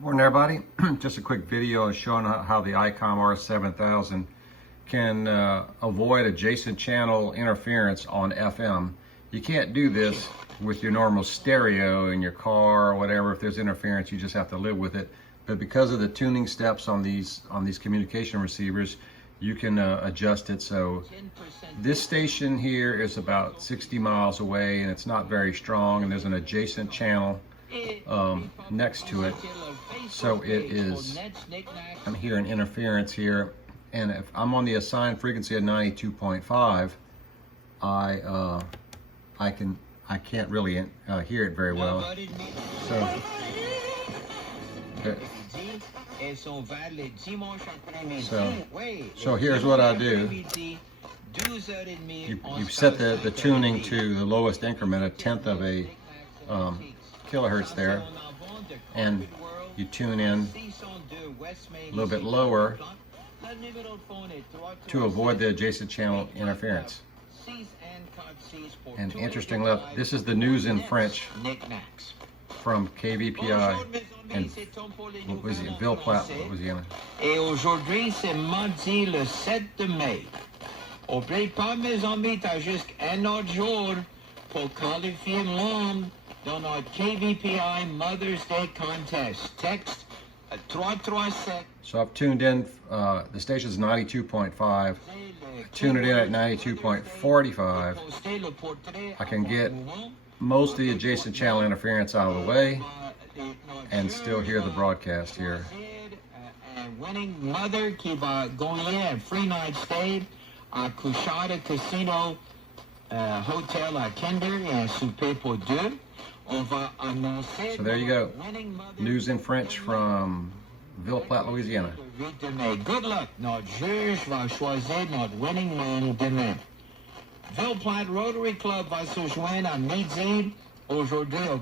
Morning everybody. Just a quick video showing how the Icom R7000 can avoid adjacent channel interference on FM. You can't do this with your normal stereo in your car or whatever. If there's interference, you just have to live with it. But because of the tuning steps on these communication receivers, you can adjust it. So this station here is about 60 miles away and it's not very strong, and there's an adjacent channel next to it, so it is, I'm hearing interference here, and if I'm on the assigned frequency of 92.5, I can't really hear it very well. So here's what I do. You set the tuning to the lowest increment, a tenth of a kilohertz there, and you tune in a little bit lower to avoid the adjacent channel interference. And interesting enough, this is the news in French from KVPI and what was it, Ville Platte, Louisiana. Et aujourd'hui c'est mardi le 7 mai. Oubliez pas mes amis, t'as juste un autre jour pour qualifier l'homme dans notre KVPI Mother's Day contest. Text 337. So I've tuned in, the station's 92.5. Tune it in at 92.45. I can get most of the adjacent channel interference out of the way and still hear the broadcast here. Winning mother qui va gagner un free night stay à Couchada Casino Hotel à Kinder et un souper pour deux. So there you go. News in French from Ville Platte, Louisiana. Good luck. Notre juge va choisir notre winning man demain. Ville Platte Rotary Club va se joindre à midi aujourd'hui au